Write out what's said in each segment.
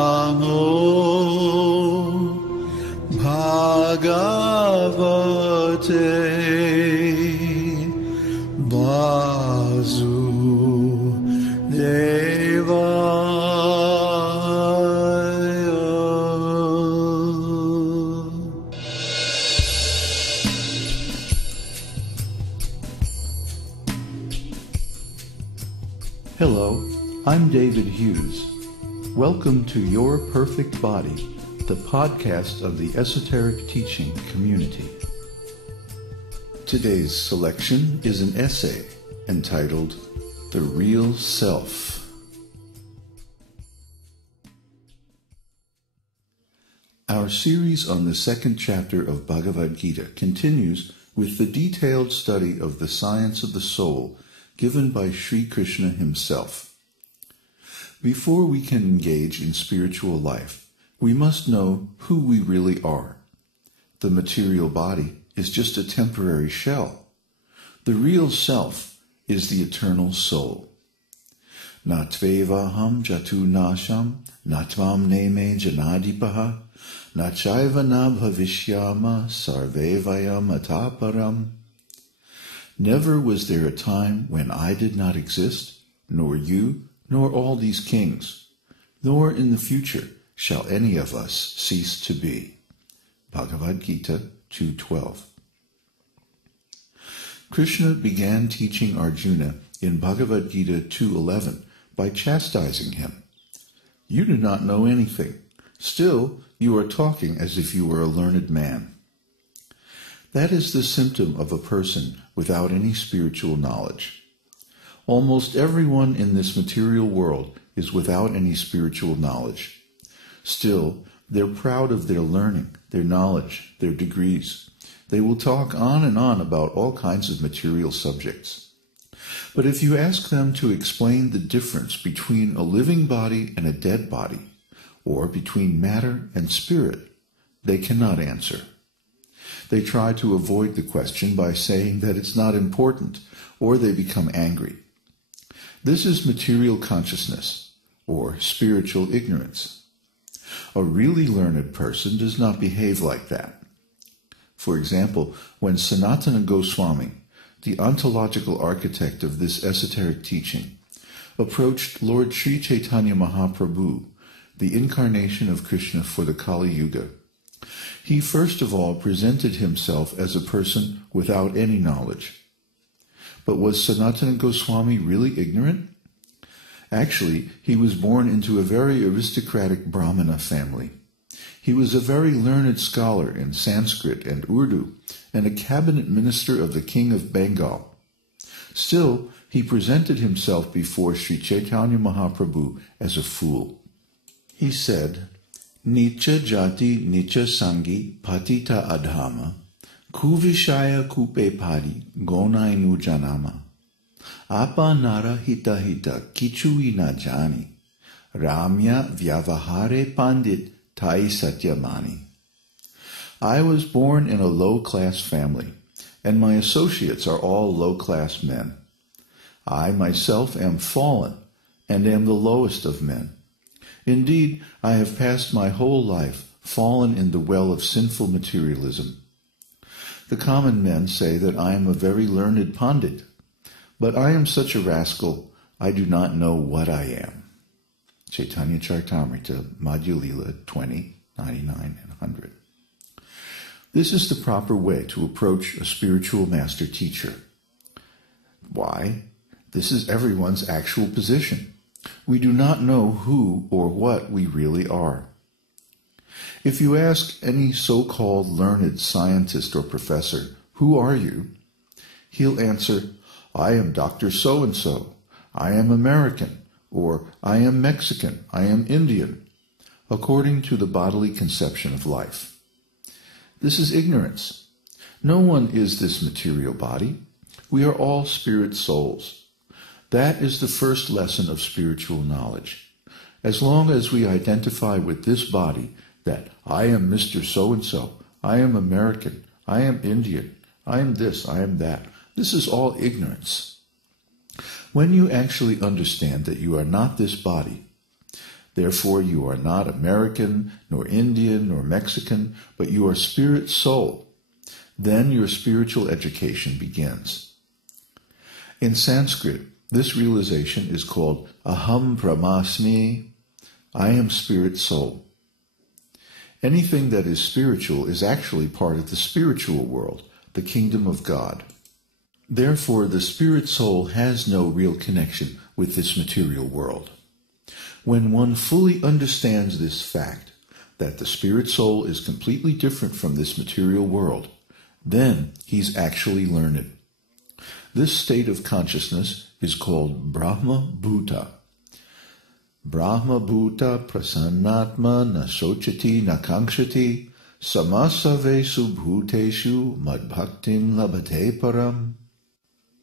namo Bhagavate Hello, I'm David Hughes. Welcome to Your Perfect Body, the podcast of the Esoteric Teaching Community. Today's selection is an essay entitled The Real Self. Our series on the second chapter of Bhagavad-gītā continues with the detailed study of the science of the soul given by Sri Kṛṣṇa Himself. Before we can engage in spiritual life, we must know who we really are. The material body is just a temporary shell. The real self is the eternal soul. Na evaham jatu nasam, tvam neme janadhipah, caiva na bhavisyamah, sarve vayam atah param. Never was there a time when I did not exist, nor you, nor all these kings, nor in the future shall any of us cease to be. Bhagavad-gītā 2:12. Krishna began teaching Arjuna in Bhagavad-gītā 2:11 by chastising him. You do not know anything. Still, you are talking as if you were a learned man. That is the symptom of a person without any spiritual knowledge. Almost everyone in this material world is without any spiritual knowledge. Still, they're proud of their learning, their knowledge, their degrees. They will talk on and on about all kinds of material subjects. But if you ask them to explain the difference between a living body and a dead body, or between matter and spirit, they cannot answer. They try to avoid the question by saying that it's not important, or they become angry. This is material consciousness, or spiritual ignorance. A really learned person does not behave like that. For example, when Sanatana Goswami, the ontological architect of this esoteric teaching, approached Lord Sri Chaitanya Mahaprabhu, the incarnation of Krishna for the Kali Yuga, he first of all presented himself as a person without any knowledge. But was Sanatana Goswami really ignorant? Actually, he was born into a very aristocratic Brahmana family. He was a very learned scholar in Sanskrit and Urdu, and a cabinet minister of the king of Bengal. Still, he presented himself before Sri Chaitanya Mahaprabhu as a fool. He said, Nicha jati nicha sangi patita adhama, kuvishaya kupe padi gonainu janama. Apa nara hita hita kichui na jani, ramya vyavahare pandit tai satyamani. I was born in a low-class family, and my associates are all low-class men. I myself am fallen, and am the lowest of men. Indeed, I have passed my whole life fallen in the well of sinful materialism. The common men say that I am a very learned pandit, but I am such a rascal, I do not know what I am. Chaitanya Charitamrita, Madhya Lila 20, 99, and 100. This is the proper way to approach a spiritual master teacher. Why? This is everyone's actual position. We do not know who or what we really are. If you ask any so-called learned scientist or professor, who are you? He'll answer, I am Dr. So-and-so, I am American, or I am Mexican, I am Indian, according to the bodily conception of life. This is ignorance. No one is this material body. We are all spirit souls. That is the first lesson of spiritual knowledge. As long as we identify with this body, that I am Mr. So-and-so, I am American, I am Indian, I am this, I am that, this is all ignorance. When you actually understand that you are not this body, Therefore you are not American, nor Indian, nor Mexican, but you are spirit soul. Then your spiritual education begins. In Sanskrit, this realization is called aham brahmasmi, I am spirit soul. Anything that is spiritual is actually part of the spiritual world, the kingdom of God. Therefore, the spirit soul has no real connection with this material world. When one fully understands this fact, that the spirit soul is completely different from this material world, then he's actually learned. This state of consciousness is called Brahma Bhuta. Brahma Bhuta prasannatma na sochati na kankshati samasavesu bhuteshu madbhaktin labhate param.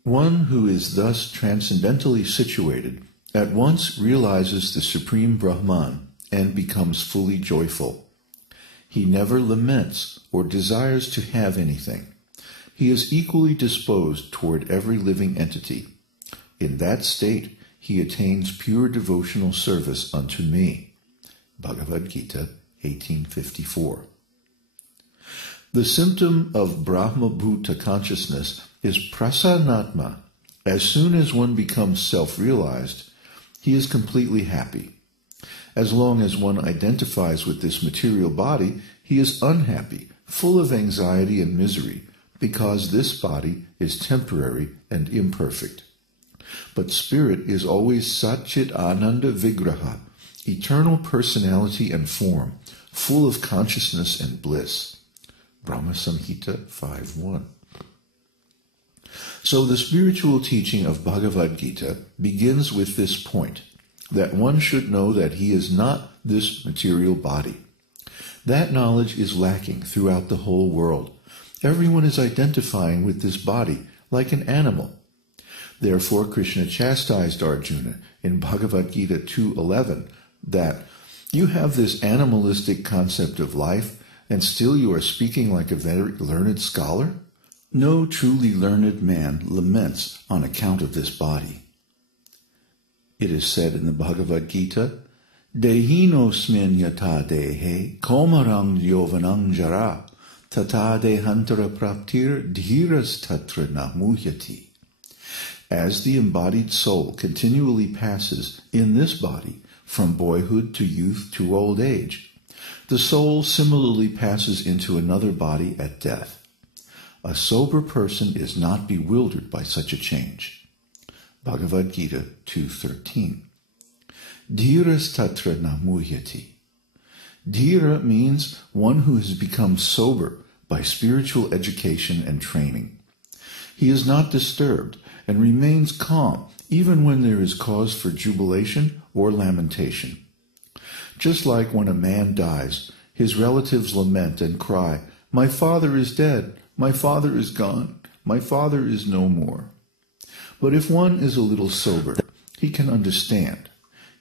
One who is thus transcendentally situated at once realizes the Supreme Brahman and becomes fully joyful. He never laments or desires to have anything. He is equally disposed toward every living entity. In that state, he attains pure devotional service unto me. Bhagavad-gītā 1854. The symptom of Brahma Bhuta consciousness is prasannatma. As soon as one becomes self-realized, he is completely happy. As long as one identifies with this material body, he is unhappy, full of anxiety and misery, because this body is temporary and imperfect. But spirit is always Satchit Ananda Vigraha, eternal personality and form, full of consciousness and bliss. Brahma Samhita 5.1. So the spiritual teaching of Bhagavad-gītā begins with this point, that one should know that he is not this material body. That knowledge is lacking throughout the whole world. Everyone is identifying with this body like an animal. Therefore, Krishna chastised Arjuna in Bhagavad-gītā 2.11 that you have this animalistic concept of life and still you are speaking like a very learned scholar? No truly learned man laments on account of this body. It is said in the Bhagavad-gītā, Dehinosmin yata dehe komarang yovanang jara tata dehantara praptir dhiras tatra namuhyati. As the embodied soul continually passes in this body from boyhood to youth to old age, the soul similarly passes into another body at death. A sober person is not bewildered by such a change. Bhagavad-gītā 2.13. Dhiras tatra namuhyati. Dhira means one who has become sober by spiritual education and training. He is not disturbed and remains calm even when there is cause for jubilation or lamentation. Just like when a man dies, his relatives lament and cry, "My father is dead, my father is gone, my father is no more." But if one is a little sober, he can understand.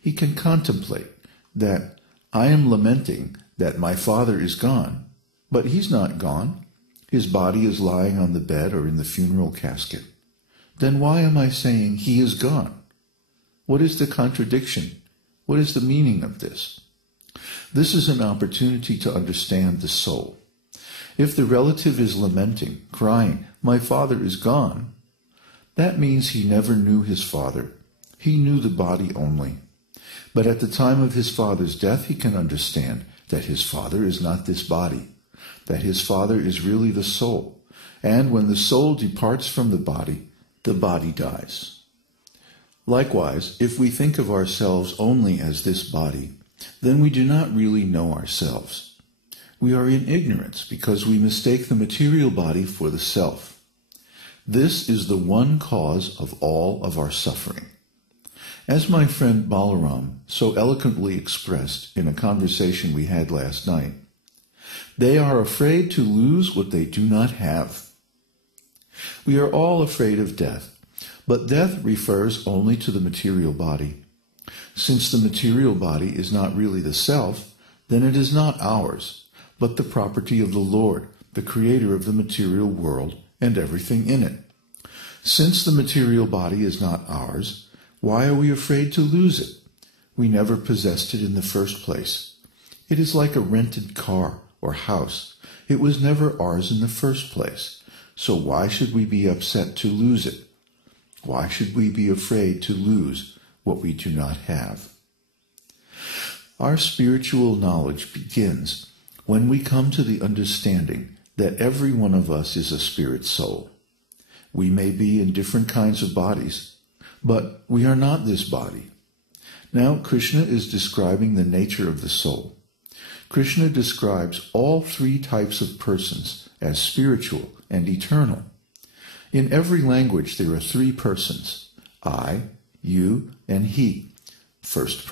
He can contemplate that I am lamenting that my father is gone, but he's not gone. His body is lying on the bed or in the funeral casket. Then why am I saying he is gone? What is the contradiction? What is the meaning of this? This is an opportunity to understand the soul. If the relative is lamenting, crying, "My father is gone," that means he never knew his father. He knew the body only. But at the time of his father's death, he can understand that his father is not this body, that his father is really the soul. And when the soul departs from the body dies. Likewise, if we think of ourselves only as this body, then we do not really know ourselves. We are in ignorance because we mistake the material body for the self. This is the one cause of all of our suffering. As my friend Balaram so eloquently expressed in a conversation we had last night, they are afraid to lose what they do not have. We are all afraid of death, but death refers only to the material body. Since the material body is not really the self, then it is not ours, but the property of the Lord, the creator of the material world and everything in it. Since the material body is not ours, why are we afraid to lose it? We never possessed it in the first place. It is like a rented car or house. It was never ours in the first place. So why should we be upset to lose it? Why should we be afraid to lose what we do not have? Our spiritual knowledge begins when we come to the understanding that every one of us is a spirit soul. We may be in different kinds of bodies, but we are not this body. Now, Krishna is describing the nature of the soul. Krishna describes all three types of persons as spiritual and eternal. In every language there are three persons, I, you, and he. First